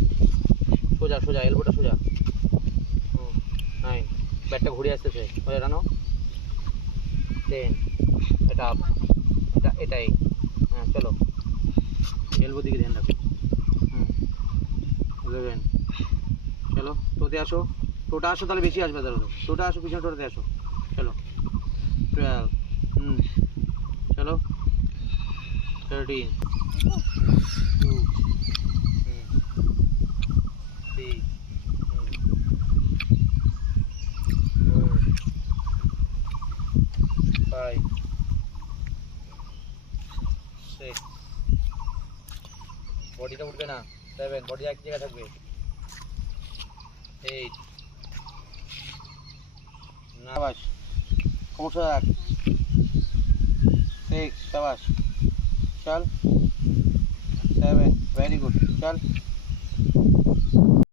8 সোজা সোজা এলবোটা সোজা 9 ব্যাটটা ঘুরে আসতেছে হয়ে রানো 10 এটা আপ এটাই হ্যাঁ চলো এলবো দিকে ধ্যান রাখো 11 চলো টোতে আসো টোটা আসো তাহলে বেশি আসবে তাহলে টোটা আসো পিছনে টোটাতে আসো চলো 12 চলো 13 2 3 5 6 বডিটা উঠবে না 7 বডি এক জায়গায় থাকবে 8 শাবাশ সমস্যা রাখ 6 শাবাশ চল 7 ভেরি গুড চল